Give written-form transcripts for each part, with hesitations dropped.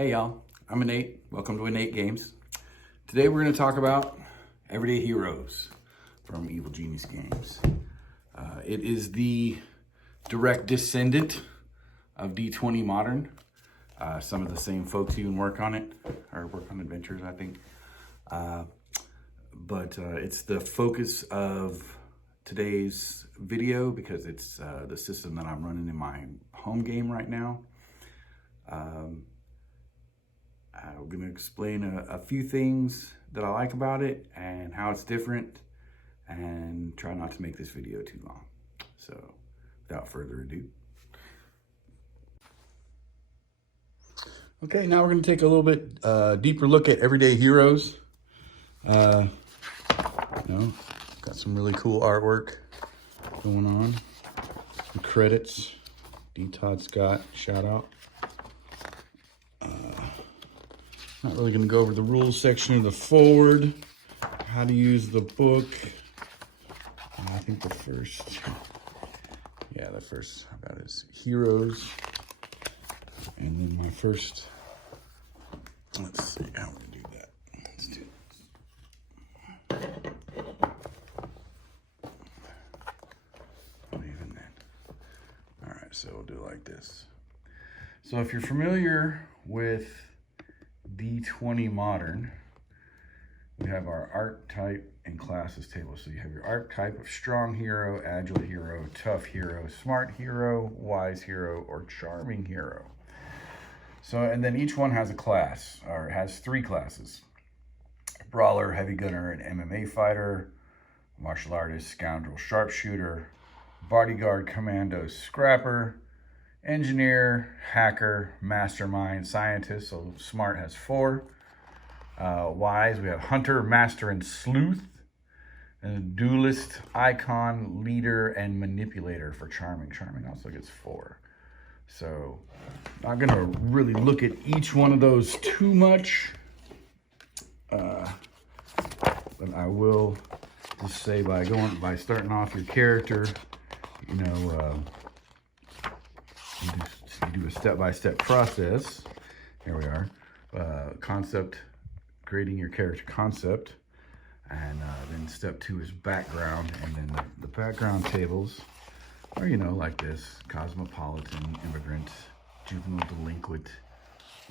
Hey y'all, I'm Nate. Welcome to Nate Games. Today we're going to talk about Everyday Heroes from Evil Genius Games. It is the direct descendant of D20 Modern. Some of the same folks even work on it, or work on adventures, I think. But it's the focus of today's video because it's the system that I'm running in my home game right now. I'm going to explain a few things that I like about it and how it's different, and try not to make this video too long. So without further ado. Okay, now we're going to take a little bit deeper look at Everyday Heroes. Got some really cool artwork going on. Some credits. D. Todd Scott, shout out. Not really going to go over the rules section of the forward, how to use the book. I think the first about is Heroes. And then my first, let's see how we do that. Let's do this. Not even that. All right, so we'll do it like this. So if you're familiar with D20 Modern, we have our archetype and classes table. So you have your archetype of strong hero, agile hero, tough hero, smart hero, wise hero, or charming hero. So, and then each one has a class, or has three classes: brawler, heavy gunner, and MMA fighter, martial artist, scoundrel, sharpshooter, bodyguard, commando, scrapper, engineer, hacker, mastermind, scientist. So smart has 4. Wise, we have hunter, master, and sleuth. And duelist, icon, leader, and manipulator for charming. Charming also gets 4. So not gonna really look at each one of those too much. But I will just say by starting off your character, you do a step-by-step process. Here we are. Concept, creating your character concept. And then step 2 is background. And then the background tables are, like this: cosmopolitan, immigrant, juvenile delinquent,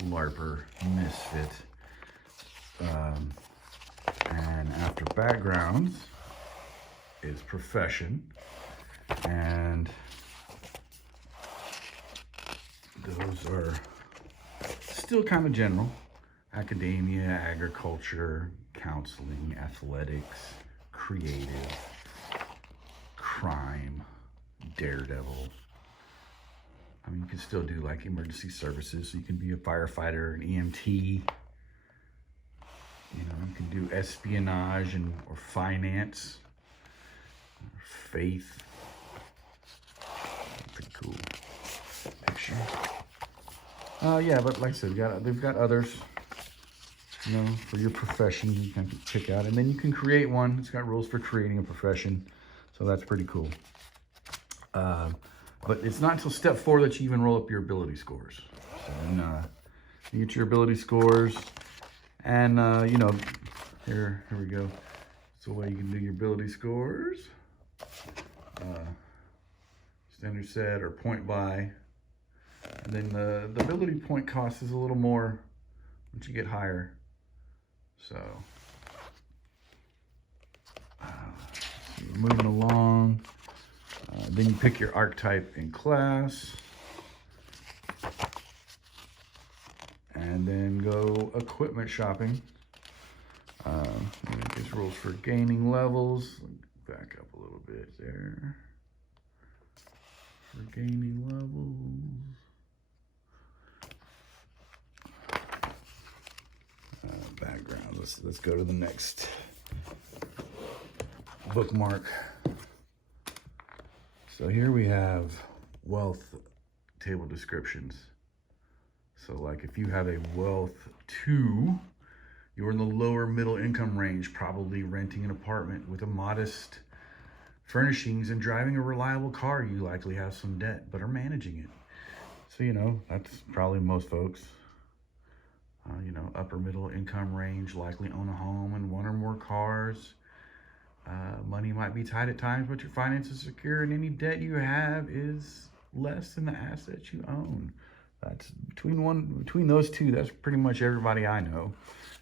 LARPer, misfit. And after backgrounds is profession. And those are still kind of general: academia, agriculture, counseling, athletics, creative, crime, daredevil. I mean, you can still do like emergency services. So you can be a firefighter, an EMT. You can do espionage or finance, or faith. Pretty cool picture. Yeah, but like I said, they've got others, for your profession you can pick out. And then you can create one. It's got rules for creating a profession. So that's pretty cool. But it's not until step 4 that you even roll up your ability scores. So then you get your ability scores. And, here we go. So the way you can do your ability scores. Standard set or point buy. And then the ability point cost is a little more once you get higher. So, moving along. Then you pick your archetype in class. And then go equipment shopping. It gives rules for gaining levels. Back up a little bit there. For gaining levels. Background. Let's go to the next bookmark. So here we have wealth table descriptions. So like if you have a wealth 2, you're in the lower middle income range, probably renting an apartment with a modest furnishings and driving a reliable car. You likely have some debt, but are managing it. So, that's probably most folks. you know, upper middle income range, likely own a home and one or more cars. Money might be tight at times, but your finances are secure, and any debt you have is less than the assets you own. That's between those two. That's pretty much everybody I know.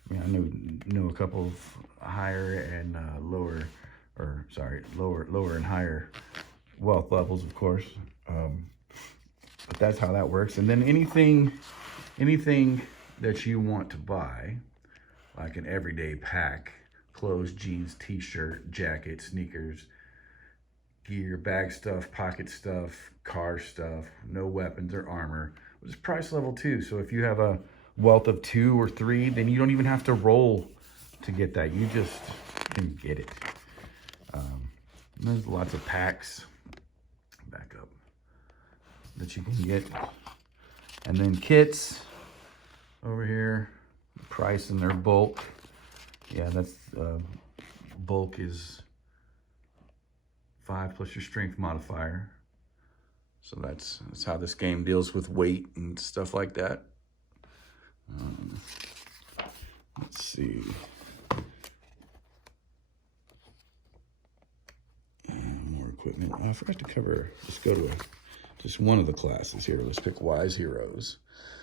I mean, I know a couple of higher and lower and higher wealth levels, of course. But that's how that works. And then anything that you want to buy, like an everyday pack, clothes, jeans, t-shirt, jacket, sneakers, gear, bag stuff, pocket stuff, car stuff, no weapons or armor, which is price level 2. So if you have a wealth of 2 or 3, then you don't even have to roll to get that. You just can get it. There's lots of packs, back up, that you can get. And then kits over here, price and their bulk. Yeah, that's bulk is 5 plus your strength modifier. So that's how this game deals with weight and stuff like that. Let's see. More equipment. I forgot to cover. Let's go to just one of the classes here. Let's pick Wise Heroes.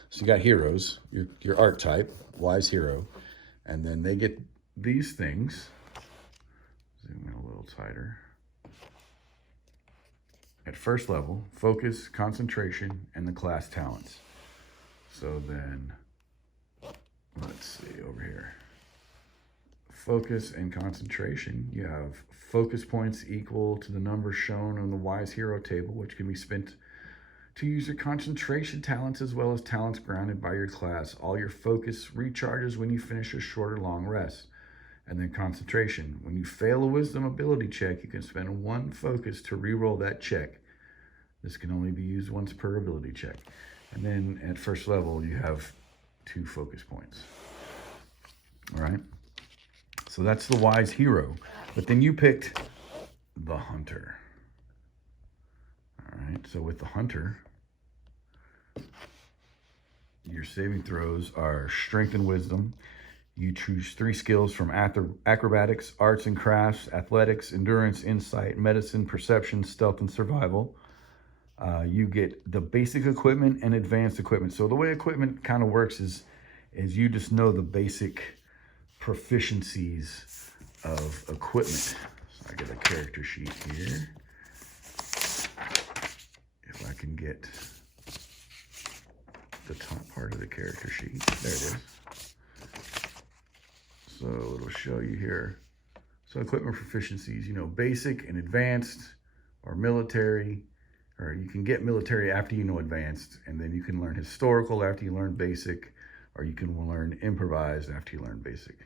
So you got heroes, your archetype, Wise Hero, and then they get these things. Zoom in a little tighter. At first level, focus, concentration, and the class talents. So then, let's see over here. Focus and concentration. You have focus points equal to the number shown on the Wise Hero table, which can be spent to use your concentration talents as well as talents granted by your class. All your focus recharges when you finish a short or long rest. And then concentration. When you fail a wisdom ability check, you can spend 1 focus to re-roll that check. This can only be used once per ability check. And then at first level, you have 2 focus points. All right. So that's the Wise Hero. But then you picked the Hunter. All right. So with the Hunter, your saving throws are Strength and Wisdom. You choose 3 skills from acrobatics, arts and crafts, athletics, endurance, insight, medicine, perception, stealth, and survival. You get the basic equipment and advanced equipment. So the way equipment kind of works is you just know the basic proficiencies of equipment. So I get a character sheet here. If I can get the top part of the character sheet. There it is. So it'll show you here. So equipment proficiencies, you know, basic and advanced or military, or you can get military after you know advanced, and then you can learn historical after you learn basic, or you can learn improvised after you learn basic.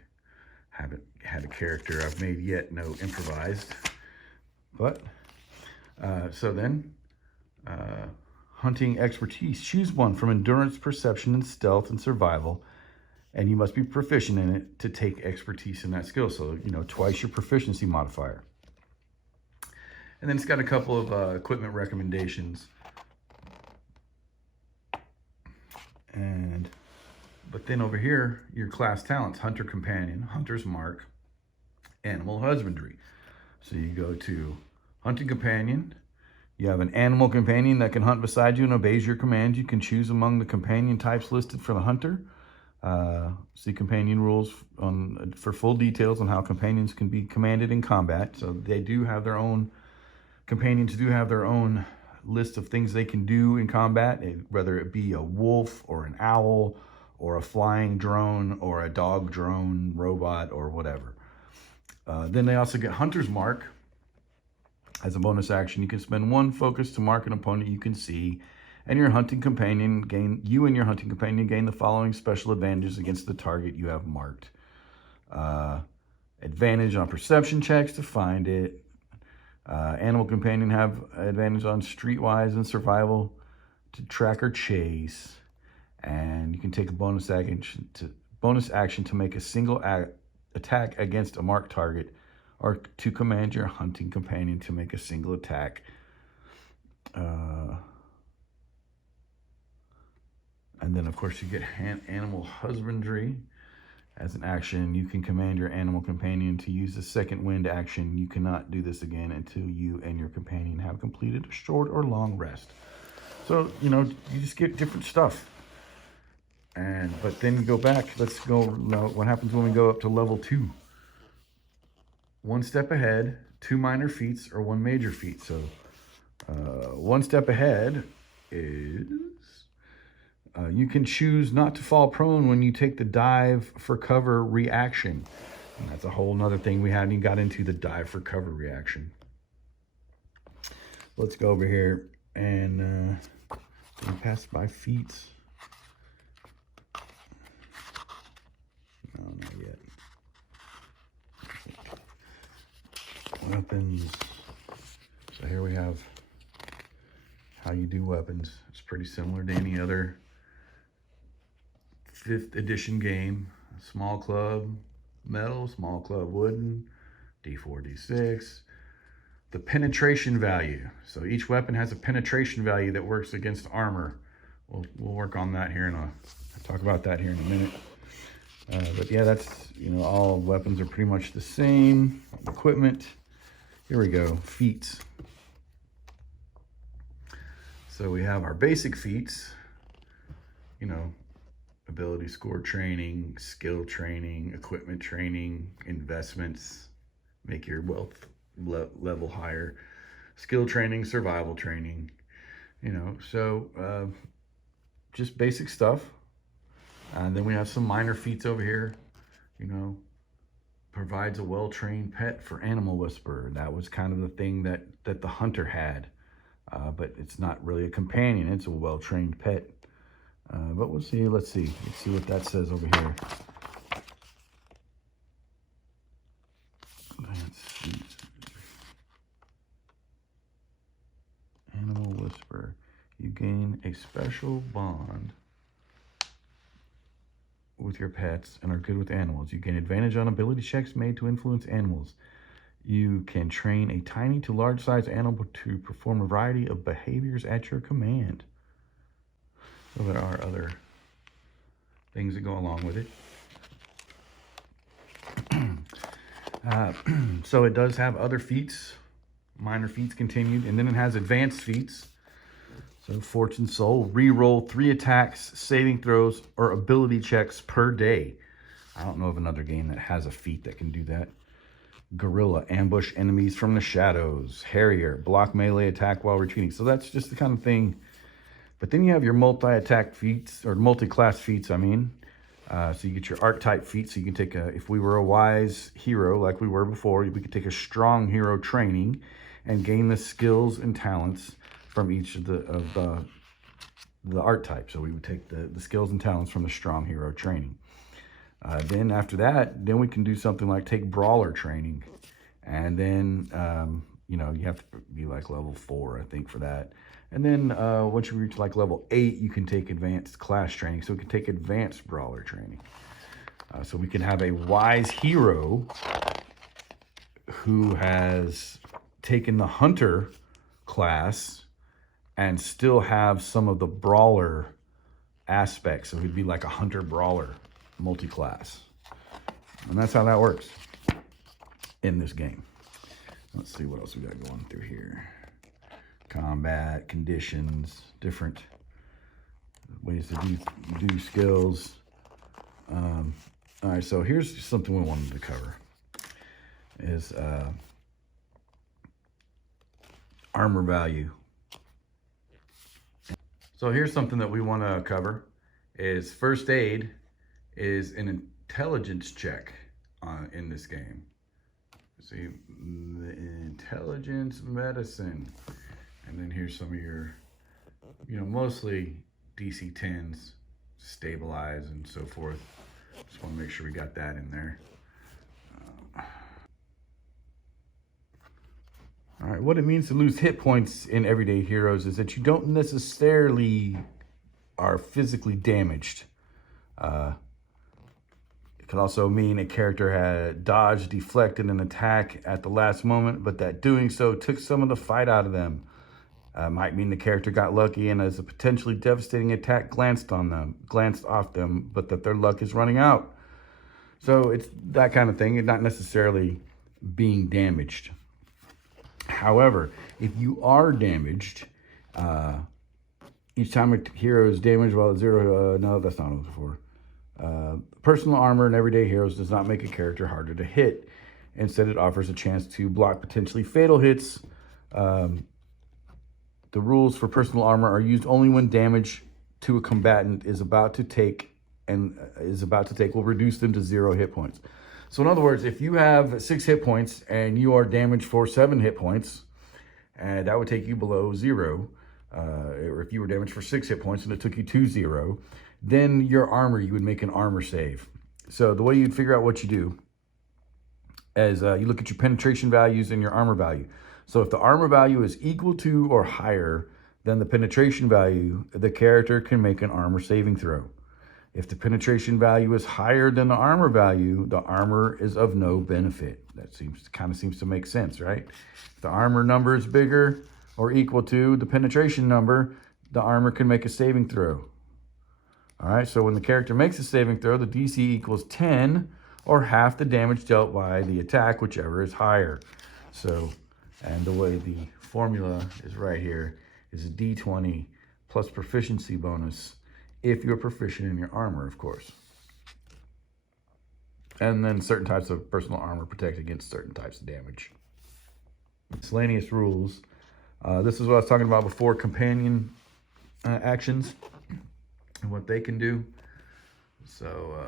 Haven't had a character I've made yet know improvised, but so then hunting expertise. Choose one from endurance, perception, and stealth and survival, and you must be proficient in it to take expertise in that skill. So, you know, twice your proficiency modifier. And then it's got a couple of equipment recommendations. But then over here, your class talents: Hunter Companion, Hunter's Mark, Animal Husbandry. So you go to Hunting Companion. You have an animal companion that can hunt beside you and obeys your commands. You can choose among the companion types listed for the hunter. See companion rules for full details on how companions can be commanded in combat. So they do have their own, companions do have their own list of things they can do in combat, whether it be a wolf or an owl or a flying drone or a dog drone robot or whatever. Then they also get Hunter's Mark. As a bonus action, you can spend 1 focus to mark an opponent you can see, and your hunting companion gain the following special advantages against the target you have marked. Advantage on perception checks to find it. Animal companion have advantage on streetwise and survival to track or chase. And you can take a bonus action to make a single attack against a marked target, or to command your hunting companion to make a single attack. And And then, of course, you get animal husbandry. As an action, you can command your animal companion to use the second wind action. You cannot do this again until you and your companion have completed a short or long rest. So, you know, you just get different stuff. But then you go back. Let's go. What happens when we go up to level 2? 1 step ahead, 2 minor feats, or 1 major feat. So 1 step ahead is you can choose not to fall prone when you take the dive for cover reaction. And that's a whole nother thing we hadn't even got into, the dive for cover reaction. Let's go over here and pass by feats. No, not yet. Weapons. So here we have how you do weapons. It's pretty similar to any other 5th edition game. Small club metal, small club wooden, D4, D6. The penetration value. So each weapon has a penetration value that works against armor. We'll work on that here, and I'll talk about that here in a minute. But yeah, that's, you know, all weapons are pretty much the same. Equipment. Here we go. Feats. So we have our basic feats. You know, ability score training, skill training, equipment training, investments, make your wealth level higher, skill training, survival training, you know, so just basic stuff. And then we have some minor feats over here, you know, provides a well-trained pet for Animal Whisperer. That was kind of the thing that the hunter had, but it's not really a companion, it's a well-trained pet. But we'll see. Let's see what that says over here. Animal Whisperer. You gain a special bond with your pets and are good with animals. You gain advantage on ability checks made to influence animals. You can train a tiny to large size animal to perform a variety of behaviors at your command. So there are other things that go along with it. So it does have other feats, minor feats continued, and then it has advanced feats. So Fortune Soul, re-roll 3 attacks, saving throws, or ability checks per day. I don't know of another game that has a feat that can do that. Gorilla, ambush enemies from the shadows. Harrier, block melee attack while retreating. So that's just the kind of thing. But then you have your multi-attack feats, or multi-class feats, I mean. So you get your archetype feats. So you can take if we were a wise hero like we were before, we could take a strong hero training and gain the skills and talents from each of the archetypes. So we would take the skills and talents from the strong hero training. Then after that, then we can do something like take brawler training. And then, you know, you have to be like level 4, I think, for that. And then once you reach like level 8, you can take advanced class training. So we can take advanced brawler training. So we can have a wise hero who has taken the hunter class and still have some of the brawler aspects. So he'd be like a hunter brawler multi-class. And that's how that works in this game. Let's see what else we got going through here. Combat, conditions, different ways to do skills. All right, so here's something we wanted to cover. Is armor value. So here's something that we want to cover. Is first aid is an intelligence check in this game. See, the intelligence medicine. And then here's some of your, you know, mostly DC 10s, stabilize and so forth. Just want to make sure we got that in there. All right, what it means to lose hit points in Everyday Heroes is that you don't necessarily are physically damaged. It could also mean a character had dodged, deflected an attack at the last moment, but that doing so took some of the fight out of them. Might mean the character got lucky and as a potentially devastating attack glanced off them, but that their luck is running out. So it's that kind of thing. It's not necessarily being damaged. However, if you are damaged, each time a hero is damaged while at 0, no, that's not what I was looking for. Personal armor in everyday heroes does not make a character harder to hit. Instead, it offers a chance to block potentially fatal hits. The rules for personal armor are used only when damage to a combatant is about to take will reduce them to 0 hit points. So in other words, if you have 6 hit points and you are damaged for 7 hit points, and that would take you below 0, or if you were damaged for 6 hit points and it took you to 0, then your armor, you would make an armor save. So the way you'd figure out what you do is you look at your penetration values and your armor value. So if the armor value is equal to or higher than the penetration value, the character can make an armor saving throw. If the penetration value is higher than the armor value, the armor is of no benefit. That kind of seems to make sense, right? If the armor number is bigger or equal to the penetration number, the armor can make a saving throw. All right, so when the character makes a saving throw, the DC equals 10 or half the damage dealt by the attack, whichever is higher. So, and the way the formula is right here is a D20 plus proficiency bonus if you're proficient in your armor, of course. And then certain types of personal armor protect against certain types of damage. Miscellaneous rules. This is what I was talking about before, companion actions and what they can do. So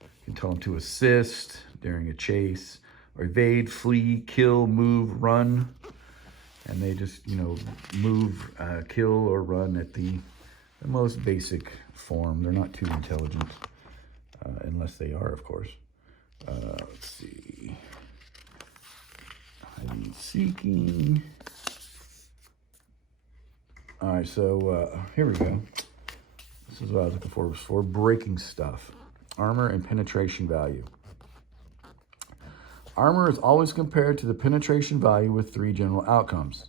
you can tell them to assist during a chase, or evade, flee, kill, move, run. And they just, move, kill, or run at the most basic form. They're not too intelligent, unless they are, of course. Let's see. Hiding, seeking. All right, so here we go. This is what I was looking for. It was for breaking stuff. Armor and penetration value. Armor is always compared to the penetration value with 3 general outcomes.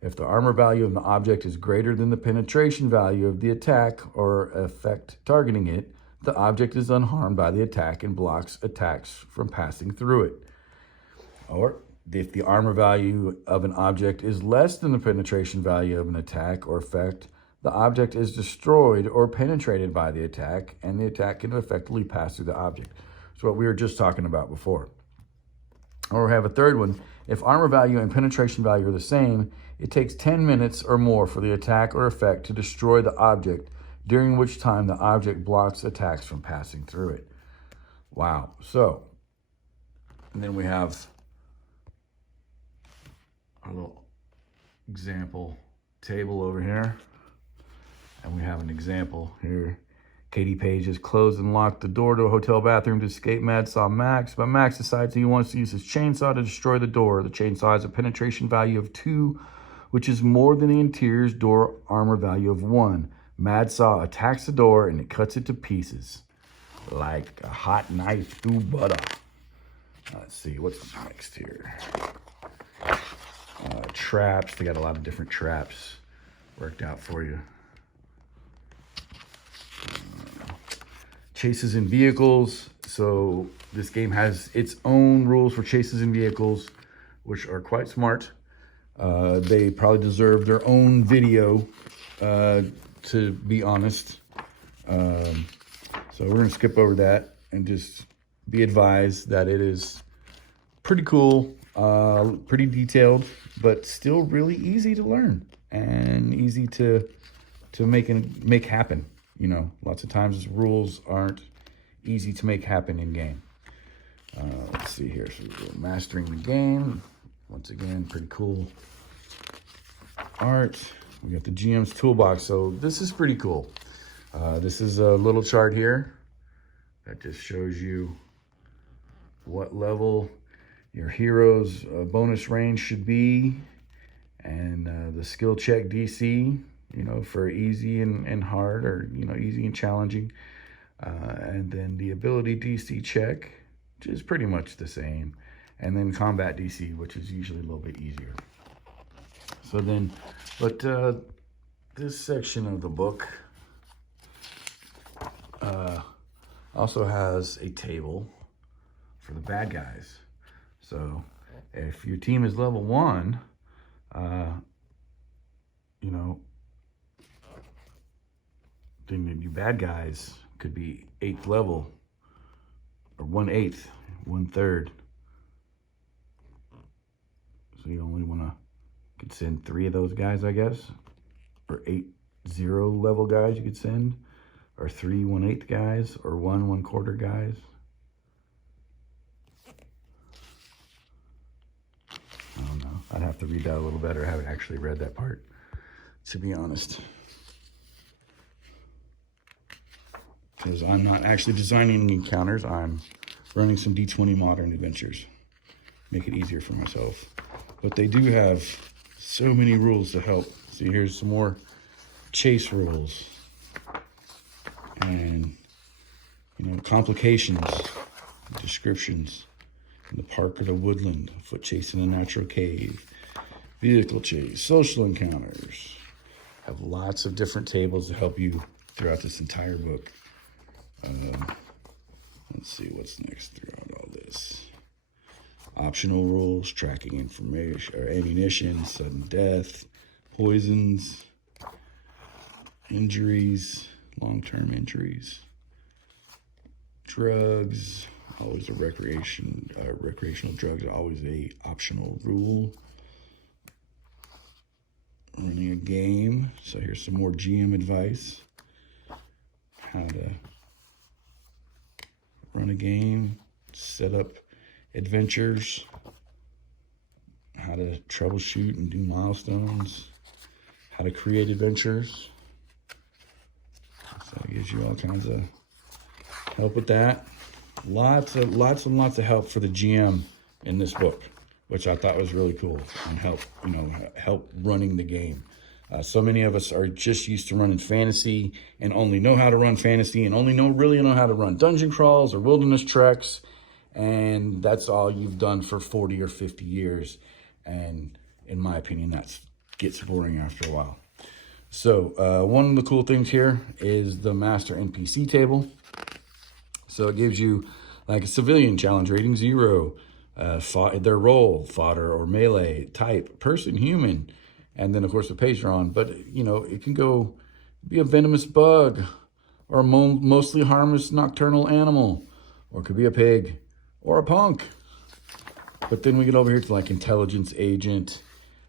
If the armor value of the object is greater than the penetration value of the attack or effect targeting it, the object is unharmed by the attack and blocks attacks from passing through it. Or if the armor value of an object is less than the penetration value of an attack or effect, the object is destroyed or penetrated by the attack, and the attack can effectively pass through the object. It's what we were just talking about before. Or we have a third one. If armor value and penetration value are the same, it takes 10 minutes or more for the attack or effect to destroy the object, during which time the object blocks attacks from passing through it. Wow. So, and then we have our little example table over here. And we have an example here. Katie Page has closed and locked the door to a hotel bathroom to escape Mad Saw Max, but Max decides he wants to use his chainsaw to destroy the door. The chainsaw has a penetration value of 2, which is more than the interior's door armor value of 1. Mad Saw attacks the door and it cuts it to pieces like a hot knife through butter. Let's see, what's next here? Traps. They got a lot of different traps worked out for you. Chases in vehicles. So this game has its own rules for chases in vehicles, which are quite smart. They probably deserve their own video, to be honest. So we're going to skip over that and just be advised that it is pretty cool, pretty detailed, but still really easy to learn and easy to make happen. Lots of times rules aren't easy to make happen in game. Let's see here. So we're mastering the game. Once again, pretty cool art. We got the GM's toolbox. So this is pretty cool. This is a little chart here that just shows you what level your hero's bonus range should be, and the skill check DC, for easy and hard, or, easy and challenging. And then the ability DC check, which is pretty much the same. And then combat DC, which is usually a little bit easier. So then, but this section of the book also has a table for the bad guys. So if your team is level 1, you know, then your bad guys could be 8th level, or 1/8, 1/3. So you only want to could send 3 of those guys, I guess, or 8 0 level guys you could send, or 3 1/8 guys, or 1 1/4 guys. I don't know. I'd have to read that a little better. I haven't actually read that part, to be honest, because I'm not actually designing encounters. I'm running some D20 Modern adventures. Make it easier for myself. But they do have so many rules to help. See, here's some more chase rules. And, you know, complications, descriptions. In the park or the woodland, foot chase in a natural cave, vehicle chase, social encounters. Have lots of different tables to help you throughout this entire book. Let's see what's next throughout all this. Optional rules, tracking information or ammunition, sudden death, poisons, injuries, long-term injuries, drugs. Always a recreational drugs are always a optional rule. Running a game. So here's some more GM advice. How to run a game, set up adventures, how to troubleshoot and do milestones, how to create adventures. So it gives you all kinds of help with that. Lots and lots of help for the GM in this book, which I thought was really cool, and help running the game. So many of us are just used to running fantasy and only know how to run fantasy and only really know how to run dungeon crawls or wilderness treks. And that's all you've done for 40 or 50 years. And in my opinion, that gets boring after a while. So one of the cool things here is the master NPC table. So it gives you like a civilian challenge rating 0, their role, fodder or melee, type, person, human, and then of course the page you're on. But you know, it can go be a venomous bug, or a mostly harmless nocturnal animal, or it could be a pig, or a punk. But then we get over here to like intelligence agent,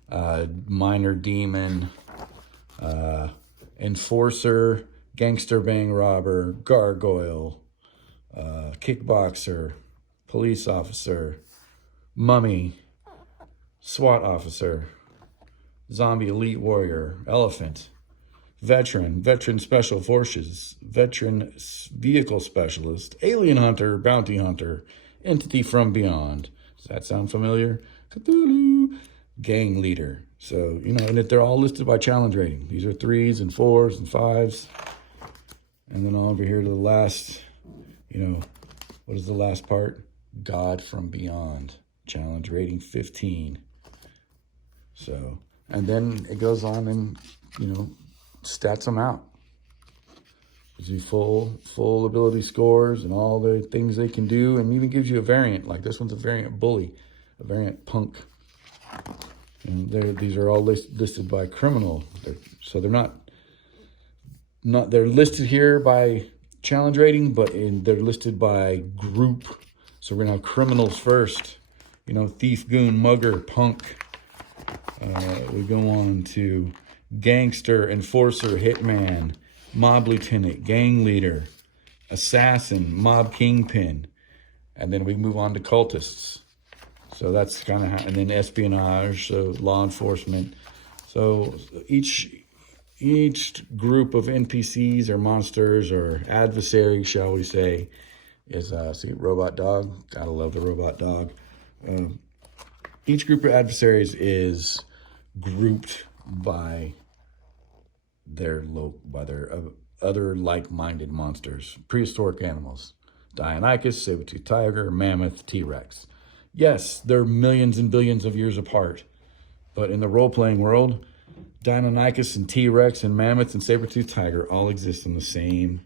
minor demon, enforcer, gangster bang robber, gargoyle, kickboxer, police officer, mummy, SWAT officer, zombie elite warrior, elephant, veteran special forces, veteran vehicle specialist, alien hunter, bounty hunter, entity from beyond. Does that sound familiar? Cthulhu. Gang leader. So, you know, and they're all listed by challenge rating. These are 3s and 4s and 5s. And then over here to the last, you know, what is the last part? God from beyond. Challenge rating 15. So, and then it goes on and, you know, stats them out. Gives you full ability scores and all the things they can do, and even gives you a variant. Like this one's a variant bully, a variant punk. And these are all listed by criminal. So they're not they're listed here by challenge rating, but they're listed by group. So we're gonna have criminals first. You know, thief, goon, mugger, punk. We go on to gangster, enforcer, hitman, mob lieutenant, gang leader, assassin, mob kingpin, and then we move on to cultists. So that's kind of how, and then espionage, so law enforcement. So each group of NPCs or monsters or adversaries, shall we say, is see, robot dog. Gotta love the robot dog. Each group of adversaries is grouped by their other like-minded monsters, prehistoric animals, Deinonychus, saber-toothed tiger, mammoth, T-Rex. Yes, they're millions and billions of years apart, But in the role-playing world, Deinonychus and T-Rex and mammoths and saber-toothed tiger all exist in the same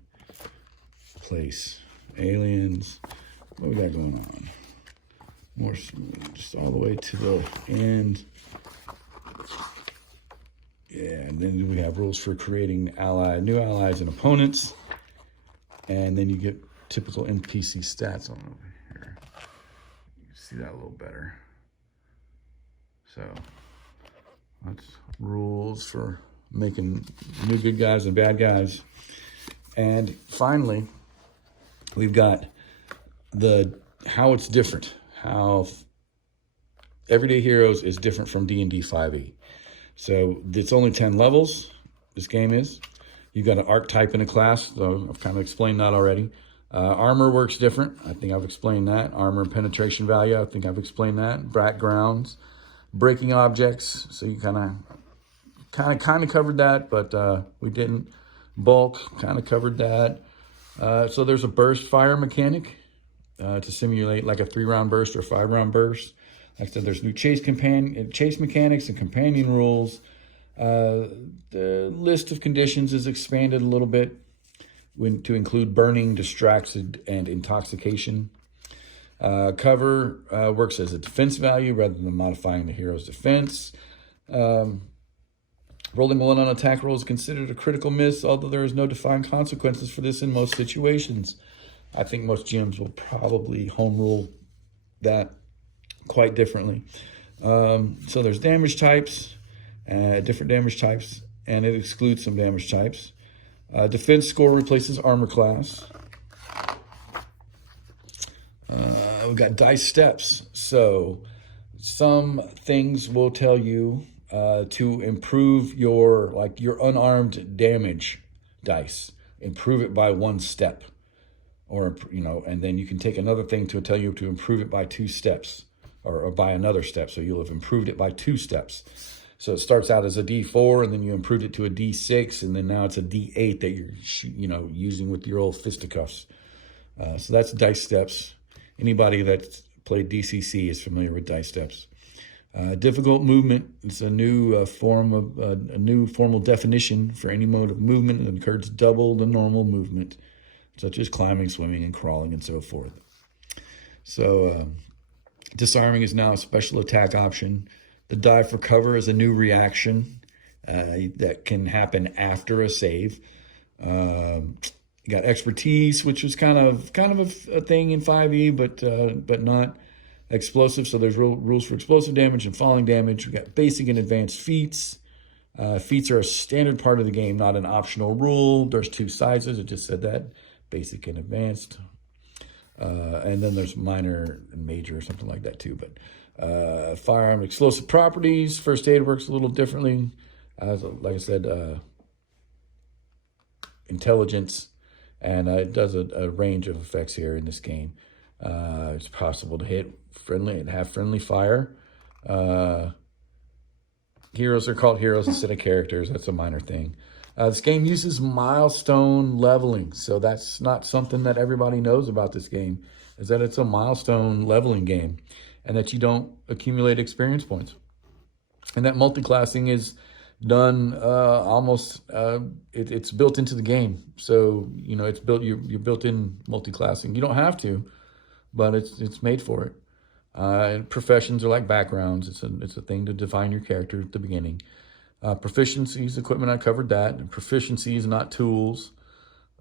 place. Aliens. What we got going on? More, just all the way to the end. Yeah, and then we have rules for creating new allies and opponents. And then you get typical NPC stats on over here. You can see that a little better. So that's rules for making new good guys and bad guys. And finally, we've got how it's different. How Everyday Heroes is different from D&D 5e. So it's only 10 levels, this game is. You've got an archetype in a class, though I've kind of explained that already. Armor works different. I think I've explained that. Armor and penetration value, I think I've explained that. Backgrounds, breaking objects. So you kind of covered that, but we didn't. Bulk, kind of covered that. So there's a burst fire mechanic to simulate like a 3-round burst or 5-round burst. Like I said, there's new chase mechanics and companion rules. The list of conditions is expanded a little bit to include burning, distracted, and intoxication. Cover works as a defense value rather than modifying the hero's defense. Rolling 1 on attack roll is considered a critical miss, although there is no defined consequences for this in most situations. I think most GMs will probably home rule that quite differently. So there's damage types, different damage types, and it excludes some damage types. Defense score replaces armor class. We've got dice steps. So some things will tell you to improve your unarmed damage dice. Improve it by 1 step. Or, and then you can take another thing to tell you to improve it by 2 steps. Or by another step. So you'll have improved it by 2 steps. So it starts out as a D4, and then you improved it to a D6, and then now it's a D8 that you're, using with your old fisticuffs. So that's dice steps. Anybody that's played DCC is familiar with dice steps. Difficult movement. It's a new a new formal definition for any mode of movement that occurs double the normal movement, such as climbing, swimming, and crawling, and so forth. So disarming is now a special attack option. The dive for cover is a new reaction that can happen after a save. You got expertise, which was kind of a thing in 5e, but not explosive. So there's rules for explosive damage and falling damage. We got basic and advanced feats. Feats are a standard part of the game, not an optional rule. There's 2 sizes. It just said that, basic and advanced. And then there's minor and major or something like that too. But firearm explosive properties, first aid works a little differently. Like I said, intelligence, and it does a range of effects here in this game. It's possible to hit friendly and have friendly fire. Heroes are called heroes instead of characters. That's a minor thing. This game uses milestone leveling. So that's not something that everybody knows about this game, is that it's a milestone leveling game and that you don't accumulate experience points. And that multi-classing is done it's built into the game. So, it's built, you're built in multi-classing. You don't have to, but it's made for it. Professions are like backgrounds. It's a thing to define your character at the beginning. Proficiencies, equipment, I covered that. And proficiencies, not tools.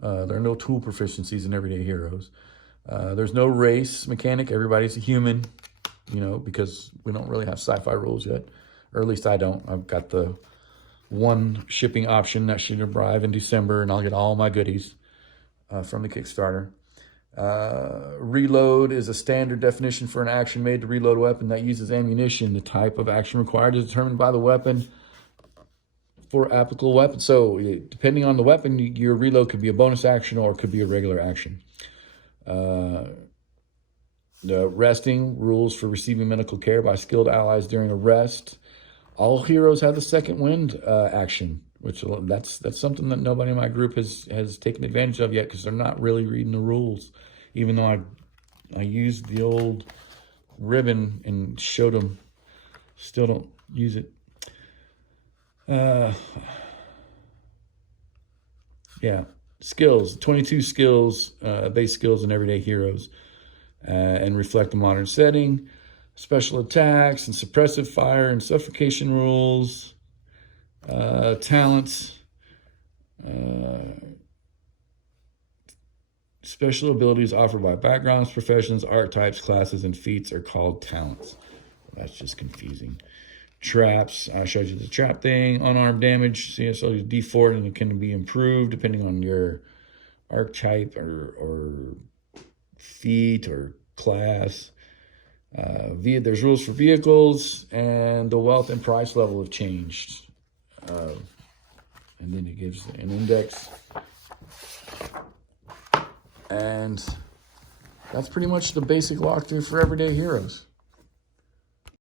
There are no tool proficiencies in Everyday Heroes. There's no race mechanic. Everybody's a human, because we don't really have sci-fi rules yet. Or at least I don't. I've got the 1 shipping option that should arrive in December, and I'll get all my goodies from the Kickstarter. Reload is a standard definition for an action made to reload a weapon that uses ammunition. The type of action required is determined by the weapon for applicable weapon. So depending on the weapon, your reload could be a bonus action or it could be a regular action. The resting, rules for receiving medical care by skilled allies during a rest. All heroes have the second wind action, which that's something that nobody in my group has taken advantage of yet, because they're not really reading the rules. Even though I used the old ribbon and showed them, still don't use it. Yeah, skills, 22 skills, base skills in everyday heroes, and reflect the modern setting, special attacks and suppressive fire and suffocation rules, talents, special abilities offered by backgrounds, professions, art types, classes, and feats are called talents. That's just confusing. Traps, I showed you the trap thing. Unarmed damage, CSO is D4 and it can be improved depending on your archetype or feat or class. There's rules for vehicles, and the wealth and price level have changed. And then it gives an index. And that's pretty much the basic walkthrough for Everyday Heroes.